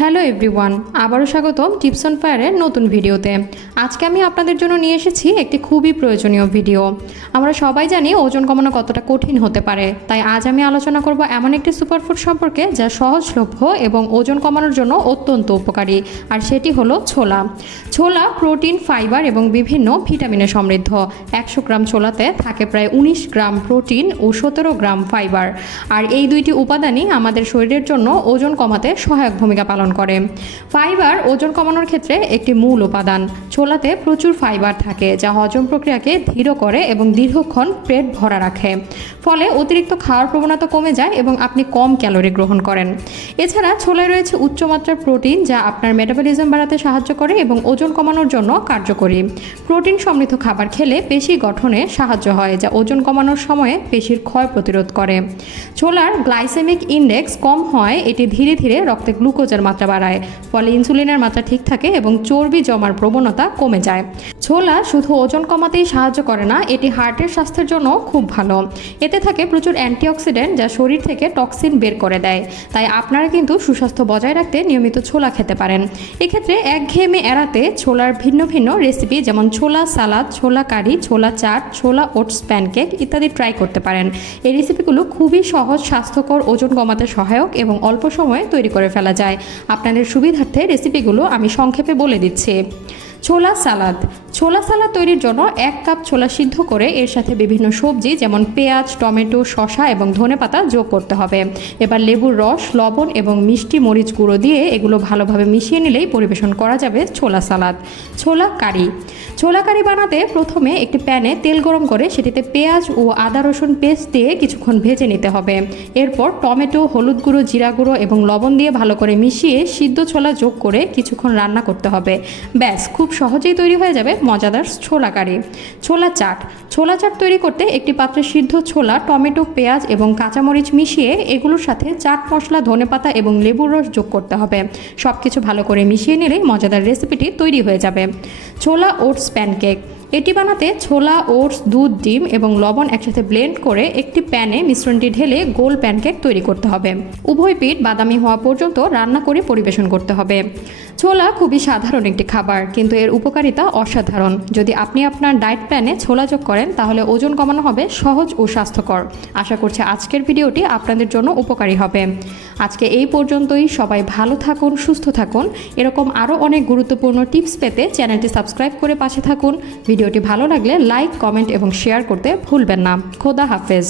Hello everyone, আবারও স্বাগতম tips on ফায়ারের নতুন ভিডিওতে। আজকে আমি আপনাদের জন্য নিয়ে এসেছি একটি খুবই প্রয়োজনীয় ভিডিও। আমরা সবাই জানি ওজন কমানো কতটা কঠিন হতে পারে, তাই আজ আমি আলোচনা করব এমন একটি সুপারফুড সম্পর্কে যা সহজলভ্য এবং ওজন কমানোর জন্য অত্যন্ত উপকারী, আর সেটি হলো ছোলা। ছোলা প্রোটিন, ফাইবার এবং বিভিন্ন ভিটামিনে সমৃদ্ধ। 100 গ্রাম ছোলাতে থাকে প্রায় 19 গ্রাম প্রোটিন ও 17 গ্রাম ফাইবার, আর এই দুইটি উপাদানই আমাদের শরীরের জন্য ওজন কমাতে সহায়ক ভূমিকা পালন করে। ফাইবার ওজন কমানোর ক্ষেত্রে একটি মূল উপাদান। ছোলাতে প্রচুর ফাইবার থাকে যা হজম প্রক্রিয়াকে ধীর করে এবং দীর্ঘক্ষণ পেট ভরা রাখে, ফলে অতিরিক্ত খাওয়ার প্রবণতা কমে যায় এবং আপনি কম ক্যালোরি গ্রহণ করেন। এছাড়া ছোলায় রয়েছে উচ্চমাত্রার প্রোটিন যা আপনার মেটাবলিজম বাড়াতে সাহায্য করে এবং ওজন কমানোর জন্য কার্যকরী। প্রোটিন সমৃদ্ধ খাবার খেলে পেশি গঠনে সাহায্য হয়, যা ওজন কমানোর সময়ে পেশির ক্ষয় প্রতিরোধ করে। ছোলার গ্লাইসেমিক ইন্ডেক্স কম হয়, এটি ধীরে ধীরে রক্তে গ্লুকোজের মাত্রা বাড়ায়, ফলে ইনসুলিনের মাত্রা ঠিক থাকে এবং চর্বি জমার প্রবণতা কমে যায়। ছোলা শুধু ওজন কমাতেই সাহায্য করে না, এটি হার্টের স্বাস্থ্যের জন্য খুব ভালো। এতে থাকে প্রচুর অ্যান্টিঅক্সিডেন্ট যা শরীর থেকে টক্সিন বের করে দেয়। তাই আপনারা কিন্তু সুস্বাস্থ্য বজায় রাখতে নিয়মিত ছোলা খেতে পারেন। এক্ষেত্রে একঘেয়েমি এড়াতে ছোলার ভিন্ন ভিন্ন রেসিপি যেমন ছোলা সালাদ, ছোলা কারি, ছোলা চাট, ছোলা ওটস প্যানকেক ইত্যাদি ট্রাই করতে পারেন। এই রেসিপিগুলো খুবই সহজ, স্বাস্থ্যকর, ওজন কমাতে সহায়ক এবং অল্প সময়ে তৈরি করে ফেলা যায়। আপনাদের সুবিধার্থে রেসিপিগুলো আমি সংক্ষেপে বলে দিচ্ছি। ছোলা সালাদ। ছোলা সালাদ তৈরির জন্য 1 কাপ ছোলা সিদ্ধ করে এর সাথে বিভিন্ন সবজি যেমন পেঁয়াজ, টমেটো, শসা এবং ধনেপাতা যোগ করতে হবে। এবার লেবুর রস, লবণ এবং মিষ্টি মরিচ গুঁড়ো দিয়ে এগুলো ভালোভাবে মিশিয়ে নিলেই পরিবেশন করা যাবে ছোলা সালাদ। ছোলা কারি। ছোলা কারি বানাতে প্রথমে একটি প্যানে তেল গরম করে সেটিতে পেঁয়াজ ও আদা রসুন পেস্ট দিয়ে কিছুক্ষণ ভেজে নিতে হবে। এরপর টমেটো, হলুদ গুঁড়ো, জিরা গুঁড়ো এবং লবণ দিয়ে ভালো করে মিশিয়ে সিদ্ধ ছোলা যোগ করে কিছুক্ষণ রান্না করতে হবে। ব্যাস, খুব সহজেই তৈরি হয়ে যাবে মজাদার ছোলা কারি। ছোলা চাট। ছোলা চাট তৈরি করতে একটি পাত্রে সিদ্ধ ছোলা, টমেটো, পেঁয়াজ এবং কাঁচামরিচ মিশিয়ে এগুলোর সাথে চাট মশলা, ধনেপাতা এবং লেবুর রস যোগ করতে হবে। সব কিছু ভালো করে মিশিয়ে নিলেই মজাদার রেসিপিটি তৈরি হয়ে যাবে। ছোলা ওটস প্যানকেক। এটি বানাতে ছোলা, ওটস, দুধ, ডিম এবং লবণ একসাথে ব্লেন্ড করে একটি প্যানে মিশ্রণটি ঢেলে গোল প্যানকেক তৈরি করতে হবে। উভয় পিঠ বাদামি হওয়া পর্যন্ত রান্না করে পরিবেশন করতে হবে। ছোলা খুবই সাধারণ একটি খাবার, কিন্তু এর উপকারিতা অসাধারণ। যদি আপনি আপনার ডায়েট প্ল্যানে ছোলা যোগ করেন তাহলে ওজন কমানো হবে সহজ ও স্বাস্থ্যকর। আশা করছি আজকের ভিডিওটি আপনাদের জন্য উপকারী হবে। আজকে এই পর্যন্তই। সবাই ভালো থাকুন, সুস্থ থাকুন। এরকম আরও অনেক গুরুত্বপূর্ণ টিপস পেতে চ্যানেলটি সাবস্ক্রাইব করে পাশে থাকুন। ভিডিওটি ভালো লাগলে লাইক, কমেন্ট এবং শেয়ার করতে ভুলবেন না। খোদা হাফেজ।